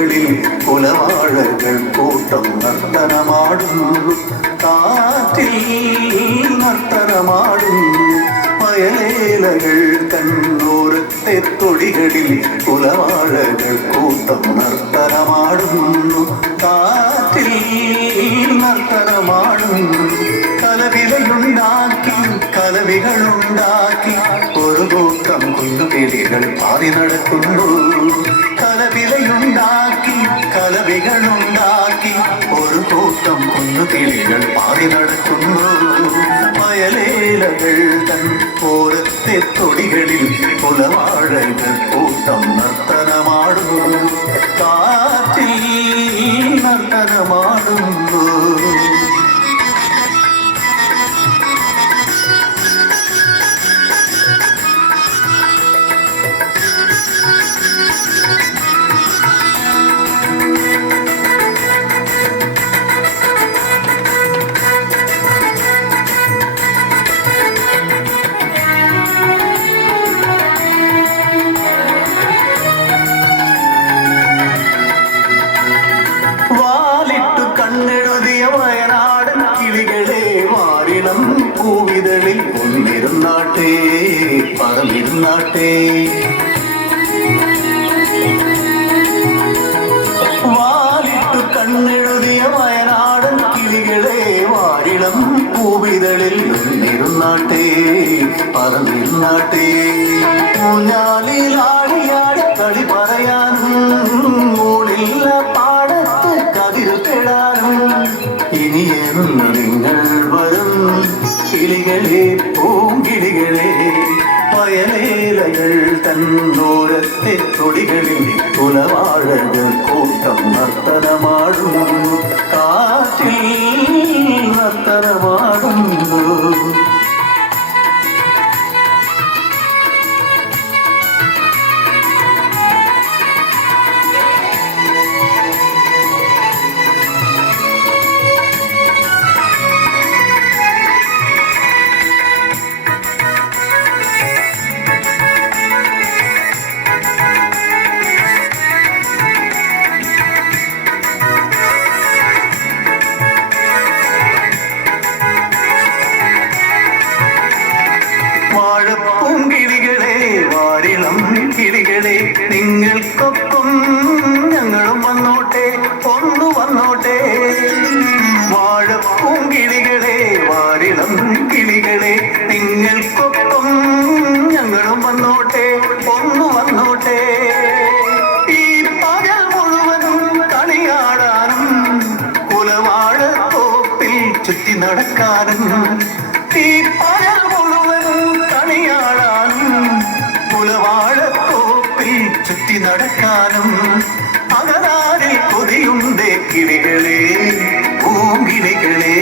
തൊടികളിൽ കുലവാഴകൾ കൂട്ടം നർത്തനമാടുന്നു. കാറ്റിൽ നർത്തനമാടുന്നു. വയലേലകൾ കണ്ണൂരത്തെ തൊടികളിൽ കുലവാഴകൾ കൂട്ടം നർത്തനമാടുന്നു. കാറ്റിൽ നർത്തനമാടുന്നു. കലവിലയുണ്ടാക്കി കലവികളുണ്ടാക്കി ഒരു കൂട്ടം കുഞ്ഞുകിളികൾ പാറി നടക്കുന്നു. കലവിലയുണ്ടാക്കി കലവികളുണ്ടാക്കി ഒരു കൂട്ടം കുഞ്ഞുകിളികൾ പാറി നടക്കുന്നു. വയലേലകൾ തൻ ഓരത്തെ തൊടികളിൽ കുലവാഴകൾ കൂട്ടം നർത്തനമാടുന്നു. കാറ്റിൽ നർത്തനമാടുന്നു. വയനാടൻ കിളികളെ വാരിളം പൂവിതളിൽ ഒന്നിരുന്നാട്ടെ പറന്നിരുന്നാട്ടെ. വാലിട്ടു കണ്ണെഴുതിയ വയനാടൻ കിളികളെ വാരിളം പൂവിതളിൽ ഒന്നിരുന്നാട്ടെ പറന്നിരുന്നാട്ടെ. ഊഞ്ഞാലിലാടിയാടി കളി പറയാനും മൂളില്ല പാടത്ത് കതിരു തേടാനും. ഇനിയെന്ന് നിങ്ങൾ വരും കിളികളെ പൂങ്കിളികളെ. വയലേലകൾ തന്നോരത്തെ തൊടികളിൽ കുലവാഴകൾ കൂട്ടം നർത്തനമാടുന്നു. കാറ്റിൽ നർത്തനമാടുന്നു. വാഴപ്പൂങ്കിളികളെ വാരിളം കിളികളെ നിങ്ങൾക്കൊപ്പം ഞങ്ങളും വന്നോട്ടെ ഒന്നു വന്നോട്ടെ. വാഴപ്പൂങ്കിളികളെ വാരിളം കിളികളെ നിങ്ങൾക്കൊപ്പം ഞങ്ങളും വന്നോട്ടെ ഒന്നു വന്നോട്ടെ. ഈ പകൽ മുഴുവനും കളിയാടാനും കുലവാഴത്തോപ്പിൽ ചുറ്റി നടക്കാനും. ഈ പകൽ കുലവാഴത്തോപ്പിൽ ചുറ്റി നടക്കാനും. അകലാരിൽ കൊതിയുണ്ടേ കിളികളെ പൂങ്കിളികളെ.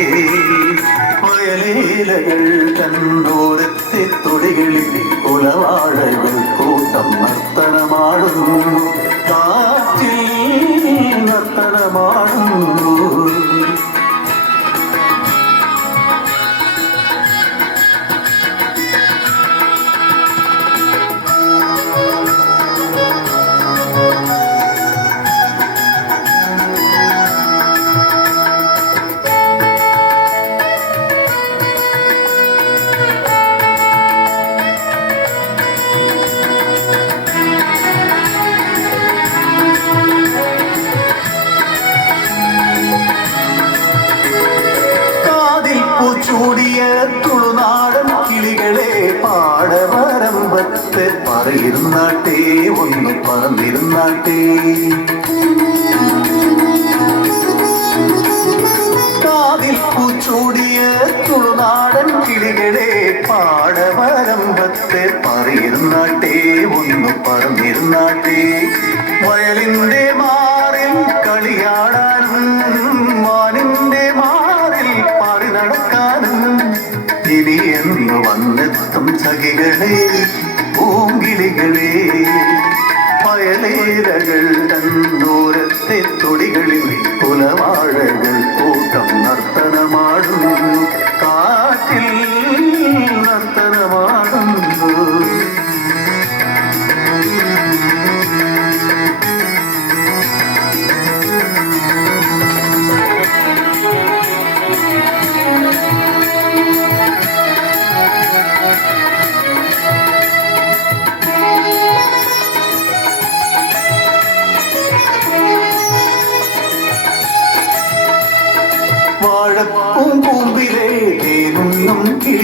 വയലേലകൾ കണ്ണോരത്തെ തൊടികളിൽ കുലവാഴകൾ കൂട്ടം നർത്തനമാടുന്നു. കാറ്റിൽ നർത്തനമാടുന്നു. ചൂടിയ തുളുനാടൻ കിളികളെ പാടവരമ്പത്ത് പറയിരുന്നാട്ടെ ഒന്ന് പറന്നിരുന്നാട്ടെ. കാതിൽ പൂച്ചൂടിയ തുളുനാടൻ കിളികളെ പാടവരമ്പത്ത് പറയിരുന്നാട്ടെ ഒന്ന് പറന്നിരുന്നാട്ടെ. വയലിന്റെ മാറിൽ കളിയാടാനും മാനിന്റെ മാറിൽ പാടി നടക്കാനും. ഇനി എന്ന് വന്നെത്തും സഖികളെ പൂങ്കിളികളെ. വയലേലകൾ തന്നോരത്തെ തൊടികളിൽ കുലവാഴകൾ കൂട്ടം നർത്തനമാടുന്നു. കാറ്റിൽ നർത്തനമാടുന്നു.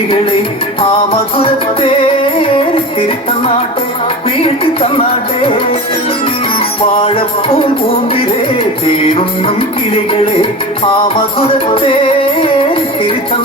കിളികളെ ആ മധുരത്തെ തിരുത്തന്നാട്ടെ വീഴ്ത്തി തന്നാട്ടെ വാഴപ്പൂം പൂമ്പിലെ തേരുന്നും കിളികളെ ആ മധുരത്തെ തിരുത്തന്ന